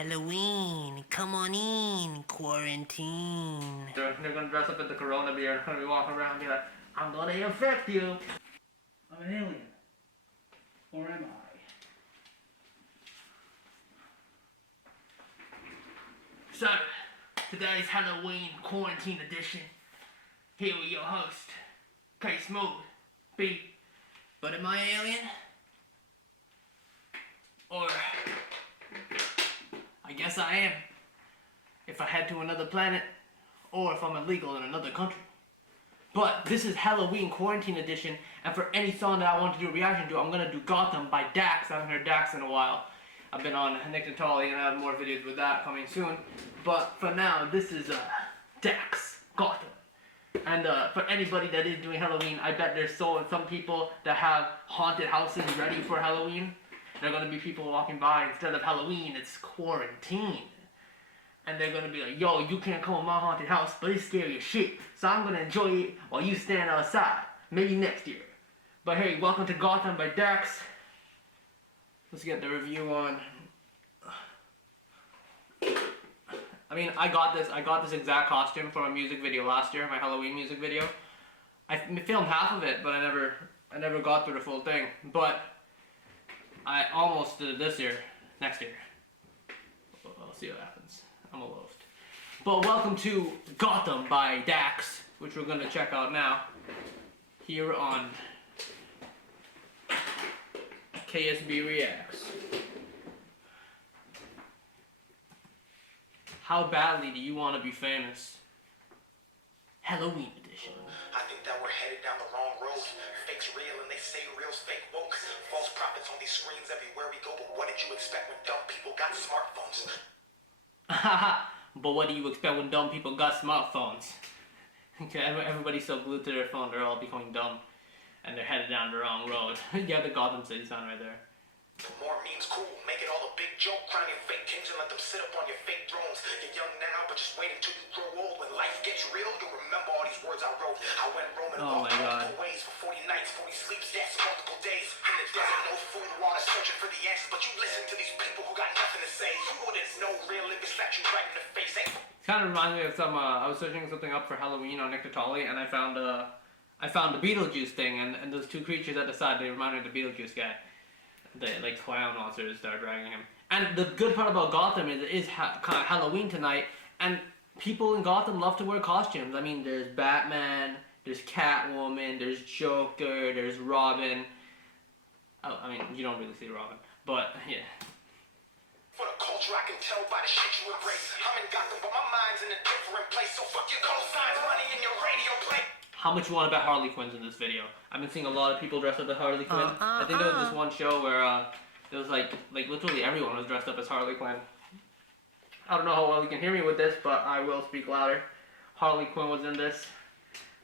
Halloween, come on in, quarantine. They're gonna dress up as the Corona beer and gonna be walking around and be like, I'm gonna infect you. I'm an alien. Or am I? So, today's Halloween quarantine edition. Here with your host, K Smooth, B. But am I an alien? Or I guess I am. If I head to another planet, or if I'm illegal in another country. But this is Halloween quarantine edition, and for any song that I want to do a reaction to, I'm gonna do Gotham by Dax. I haven't heard Dax in a while. I've been on Nick and Tolly, and I have more videos with that coming soon. But for now, this is Dax, Gotham. And for anybody that is doing Halloween, I bet there's some people that have haunted houses ready for Halloween. There are gonna be people walking by, instead of Halloween, it's quarantine. And they're gonna be like, yo, you can't come in my haunted house, but it's scary as shit. So I'm gonna enjoy it while you stand outside. Maybe next year. But hey, welcome to Gotham by Dax. Let's get the review on. I mean, I got this exact costume for my music video last year, my Halloween music video. I filmed half of it, but I never got through the full thing. But I almost did it this year, next year. I'll see what happens. I'm a lost. But welcome to Gotham by Dax, which we're gonna check out now. Here on KSB Reacts. How badly do you want to be famous? Halloween edition. I think that we're headed down the wrong road. Fake's real and they say real's fake woke. False prophets on these screens everywhere we go. But what did you expect when dumb people got smartphones? But what do you expect when dumb people got smartphones? Everybody's so glued to their phone, they're all becoming dumb. And they're headed down the wrong road. Yeah, the Gotham City sound right there. More memes cool. Make it all a big joke. Crown your fake kings and let them sit up on your fake thrones. You're young now, but just wait until you grow old. When life gets real, you'll remember all these words I wrote. I went roaming multiple ways for 40 nights, 40 sleeps, yes, multiple days. In the desert, no food, water, searching for the answers. But you listen to these people who got nothing to say. You wouldn't know real if it slapped you right in the face. It kind of reminds me of some, I was searching something up for Halloween on Nick and Tolly, and I found the Beetlejuice thing, and those two creatures at the side, they remind me of the Beetlejuice guy. The like clown monsters start dragging him. And the good part about Gotham is it is kind of Halloween tonight, and people in Gotham love to wear costumes. I mean, there's Batman, there's Catwoman, there's Joker, there's Robin. Oh, I mean, you don't really see Robin, but yeah. For the culture, I can tell by the shit you embrace. I'm in Gotham, but my mind's in a different place. So fuck your call signs, money in your radio play. How much you want to bet Harley Quinn's in this video? I've been seeing a lot of people dressed up as Harley Quinn. I think there was this one show where it was like literally everyone was dressed up as Harley Quinn. I don't know how well you can hear me with this, but I will speak louder. Harley Quinn was in this.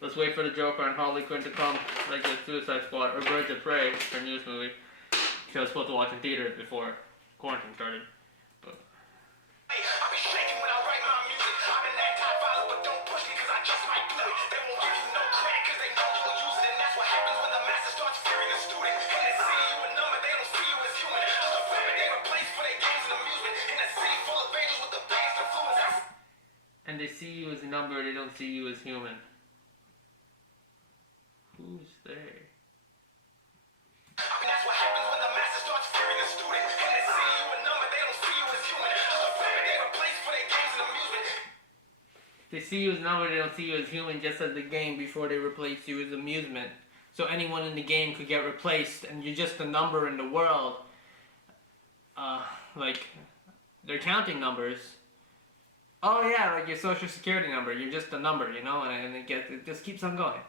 Let's wait for the Joker and Harley Quinn to come, like the Suicide Squad or Birds of Prey, their newest movie. Which I was supposed to watch in theaters before quarantine started. But I'll be shaking when I write my music. I've been anti-violent, but don't push me cause I just might do it. They won't give you no credit cause they know you'll use it. And that's what happens when the master starts fearing a student. And they see you a number, they don't see you as human. Just a weapon they replace for their games and amusement. In a city full of angels with the bands influence. and they see you as a number, they don't see you as human. Who's there? That's what happens when the master starts fearing a student. And they see you a number, they don't see you as human. Just a weapon they replace for their games and amusement. They see you as a number, they don't see you as human, just as the game before they replace you as amusement. So anyone in the game could get replaced, and you're just a number in the world. Like, they're counting numbers. Oh yeah, like your social security number, you're just a number, you know, and it just keeps on going.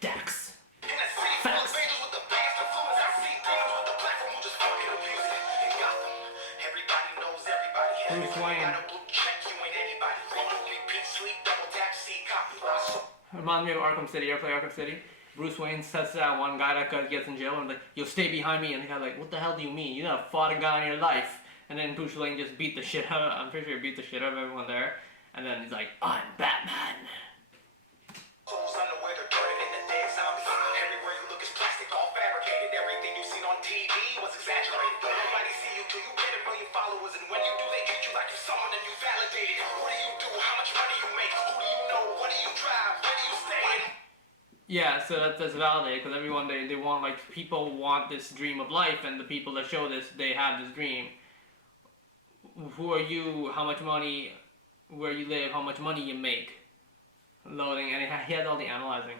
Dax. In a city full of angels with the bands influence. I see demons with the platform who just fucking abuse it. In Gotham, everybody knows everybody. Bruce Wayne. Got a blue check, you ain't anybody. Repeat, sleep, double tap, see, copy. Reminds me of Arkham City. You ever play Arkham City? Bruce Wayne says to that one guy that gets in jail and like, "You'll stay behind me," and the guy's like, "What the hell do you mean? You never fought a guy in your life." And then Bruce Wayne just beat the shit out of, I'm pretty sure he beat the shit out of everyone there. And then he's like, "I'm Batman." Souls underwear, they're dirty in the dead zombies. Everywhere you look is plastic, all fabricated. Everything you've seen on TV was exaggerated. Don't nobody see you till you get a million followers, and when you do, they drive. Where do you stay? Yeah, so that's validated because everyone they want, like, people want this dream of life, and the people that show this, they have this dream. Who are you? How much money? Where you live? How much money you make? Loading, and he had all the analyzing.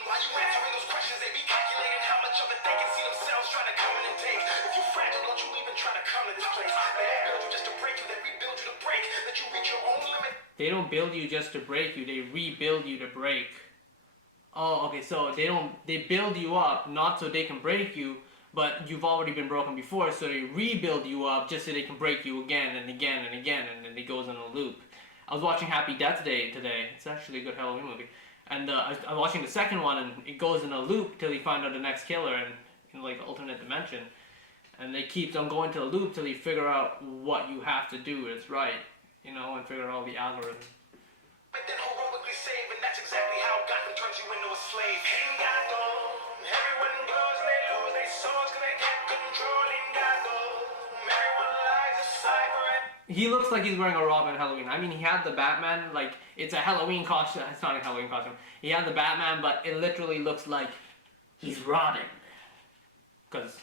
While you answering those questions, they be calculating how much of it they can see themselves trying to come in and take. If you fragile, don't you even try to come to this place. They don't build you just to break you, they rebuild you to break. That you reach your own limit. They don't build you just to break you, they rebuild you to break. Oh, okay, so they build you up not so they can break you, but you've already been broken before, so they rebuild you up just so they can break you again and again and again, and then it goes in a loop. I was watching Happy Death Day today. It's actually a good Halloween movie. And I was watching the second one, and it goes in a loop till you find out the next killer in like alternate dimension. And they keep on going to a loop till you figure out what you have to do is right, you know, and figure out all the algorithms. But then heroically save, and that's exactly how Gotham turns you into a slave. In Gotham, everyone goes and they lose their souls cause they can't control in Gotham. Everyone lies aside for it. He looks like he's wearing a Robin Halloween. I mean, he had the Batman, like, it's a Halloween costume. It's not a Halloween costume. He had the Batman, but it literally looks like he's Robin. Because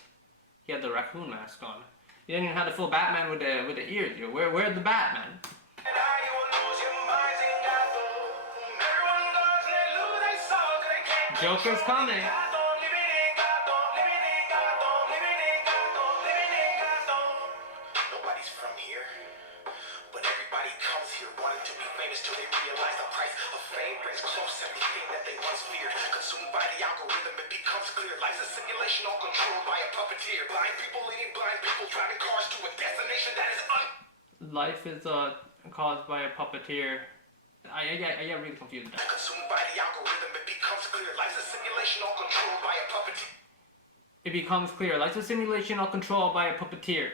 he had the raccoon mask on. He didn't even have the full Batman with the ears. You know, where'd the Batman? And now you will lose your minds in Gotham. Everyone goes and they lose their souls cause they can't Joker's coming. Gotham, living in Gotham, living in Gotham, living in Gotham, living in Gotham. Nobody's from here, but everybody comes here wanting to be famous till they realize the price of fame brings close everything that they once feared. Consumed by the algorithm, it becomes clear. Life's a simulation all controlled by a puppeteer. Blind people leading blind people, driving cars to a destination that is Life is caused by a puppeteer. I get really confused. consumed by the algorithm, it becomes clear. Life's a simulation all controlled by a puppeteer. It becomes clear. Life's a simulation all controlled by a puppeteer.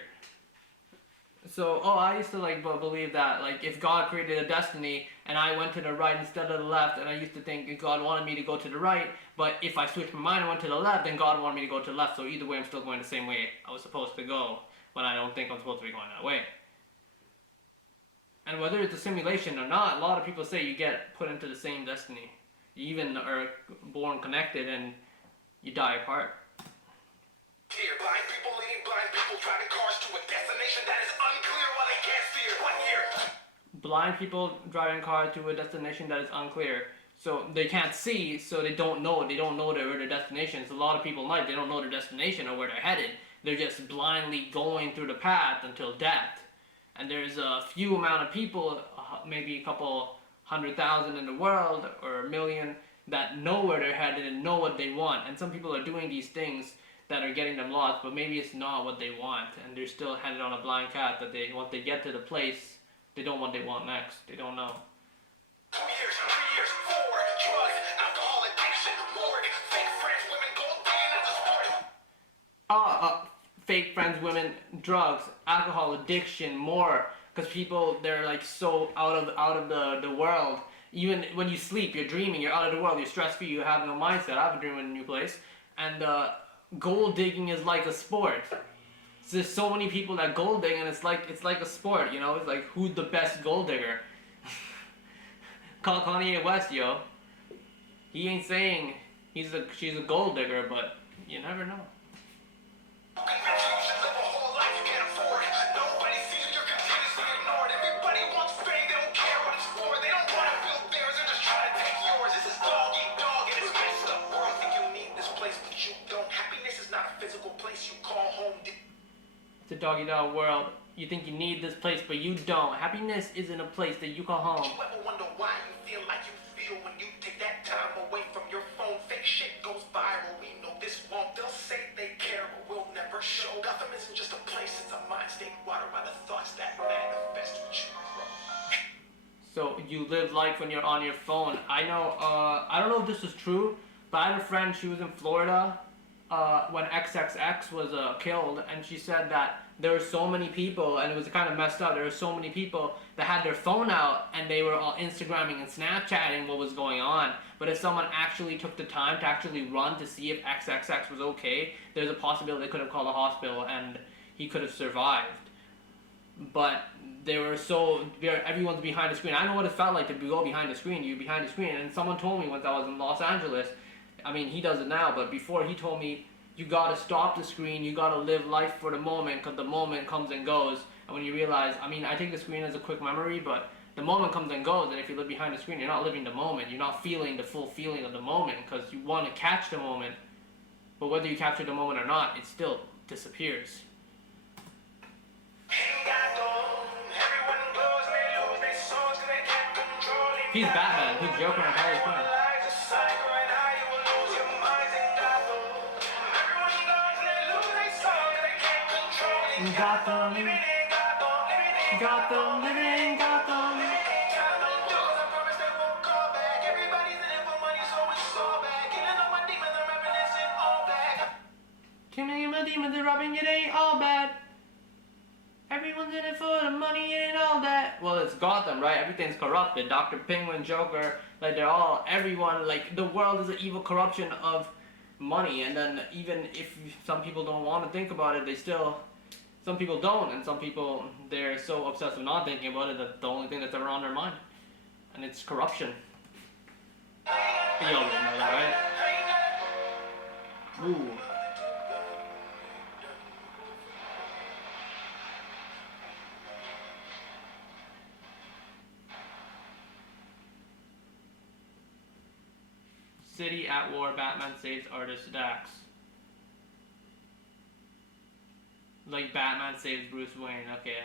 So, I used to believe that, like, if God created a destiny and I went to the right instead of the left, and I used to think God wanted me to go to the right, but if I switched my mind and went to the left, then God wanted me to go to the left. So either way, I'm still going the same way I was supposed to go, when I don't think I'm supposed to be going that way. And whether it's a simulation or not, a lot of people say you get put into the same destiny. You even are born connected and you die apart. Here, blind people leading blind people, driving cars to a destination that is unclear while they can't steer. 1 year. Blind people driving cars to a destination that is unclear. So they can't see, so they don't know their destination. So a lot of people in life, they don't know their destination or where they're headed. They're just blindly going through the path until death. And there's a few amount of people, maybe a couple 100,000 in the world, or a million, that know where they're headed and know what they want. And some people are doing these things that are getting them lost, but maybe it's not what they want, and they're still headed on a blind path. That once they get to the place, they don't know what they want next. They don't know. 2 years, 3 years, 4, drugs, alcohol addiction, morgue, fake friends, women, gold digging at the sport. Fake friends, women, drugs, alcohol addiction, more. Because people, they're like so out of the world. Even when you sleep, you're dreaming, you're out of the world, you're stress-free, you have no mindset. I have a dream in a new place. And gold digging is like a sport. So there's so many people that gold dig, and it's like a sport, you know? It's like, who's the best gold digger? Call Kanye West, yo. He ain't saying she's a gold digger, but you never know. Convince you should live a whole life you can't afford. Nobody sees you, you're continuously ignored. Everybody wants fame, they don't care what it's for. They don't want to build theirs, they're just trying to take yours. This is dog eat dog, and it's messed up world. Think you need this place, but you don't. Happiness is not a physical place you call home. It's a doggy-dog world. You think you need this place, but you don't. Happiness isn't a place that you call home. You ever wonder why you feel like you feel when you take that time away from your phone? Fake shit goes viral, we know this won't. They'll say they care, but we'll never show. Gotham isn't just a place, it's a mind state watered by the thoughts that manifest what you grow. So you live life when you're on your phone. I know, I don't know if this is true, but I had a friend, she was in Florida when XXX was killed, and she said that there were so many people, and it was kind of messed up, there were so many people that had their phone out, and they were all Instagramming and Snapchatting what was going on. But if someone actually took the time to actually run to see if XXX was okay, there's a possibility they could have called a hospital and he could have survived. But they were so everyone's behind the screen. I know what it felt like to go behind the screen. You behind the screen, and someone told me once I was in Los Angeles. I mean, he does it now, but before he told me, you gotta stop the screen. You gotta live life for the moment, cause the moment comes and goes. And when you realize, I mean, I take the screen as a quick memory, but the moment comes and goes. And if you live behind the screen, you're not living the moment. You're not feeling the full feeling of the moment, cause you want to catch the moment. But whether you capture the moment or not, it still disappears. He's Batman. He's Joker and Harley Quinn. Gotham, Gotham, living in Gotham. Killing my demons and robbing, it ain't all bad. Everyone's in it for the money, it ain't all that. Well, it's Gotham, right? Everything's corrupted. Dr. Penguin, Joker, like they're all, everyone, like the world is an evil corruption of money. And then even if some people don't want to think about it, they still, some people don't. And some people, they're so obsessed with not thinking about it that the only thing that's ever on their mind. And it's corruption. You already know that, right? Ooh. City at war, Batman saves artist Dax. Like Batman saves Bruce Wayne. Okay,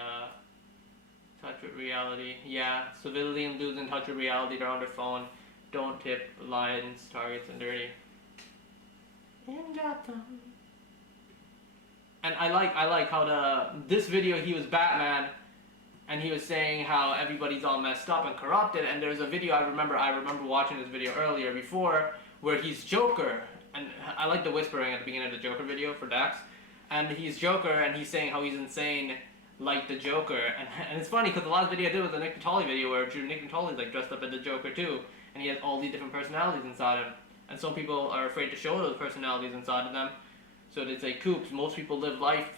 touch with reality. Yeah, civilians losing touch with reality. They're on their phone. Don't tip lions, targets, and dirty. In Gotham. And I like how this video he was Batman, and he was saying how everybody's all messed up and corrupted. And there's a video I remember watching this video earlier before where he's Joker, and I like the whispering at the beginning of the Joker video for Dax. And he's Joker, and he's saying how he's insane like the Joker. And it's funny because the last video I did was a Nick Natali video where Nick Natali's like dressed up as the Joker too, and he has all these different personalities inside him. And some people are afraid to show those personalities inside of them. So they say, Coops, most people live life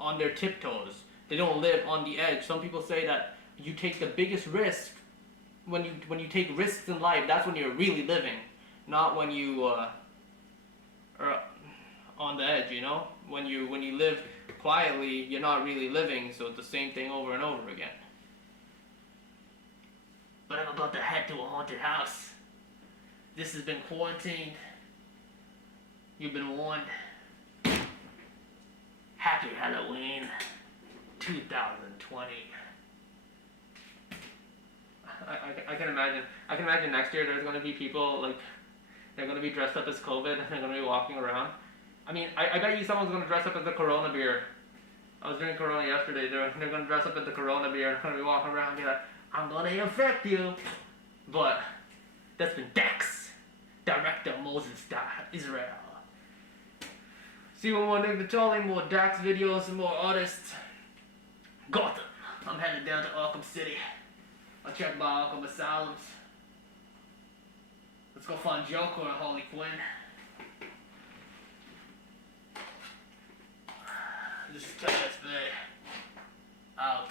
on their tiptoes. They don't live on the edge. Some people say that you take the biggest risk when you take risks in life. That's when you're really living, not when you are on the edge. You know, when you live quietly, you're not really living. So it's the same thing over and over again. But I'm about to head to a haunted house. This has been quarantined. You've been warned. Happy Halloween 2020. I can imagine next year there's gonna be people like they're gonna be dressed up as COVID and they're gonna be walking around. I mean, I bet you someone's gonna dress up as the Corona beer. I was drinking Corona yesterday. They're gonna dress up as the Corona beer and gonna be walking around and be like, I'm gonna infect you. But that's been Dax, director Moses Israel. See more Nick Natali, more Dax videos, and more artists. Gotham. I'm headed down to Arkham City. I'll check by Arkham Asylums. Let's go find Joker and Harley Quinn. This is KSV. Out.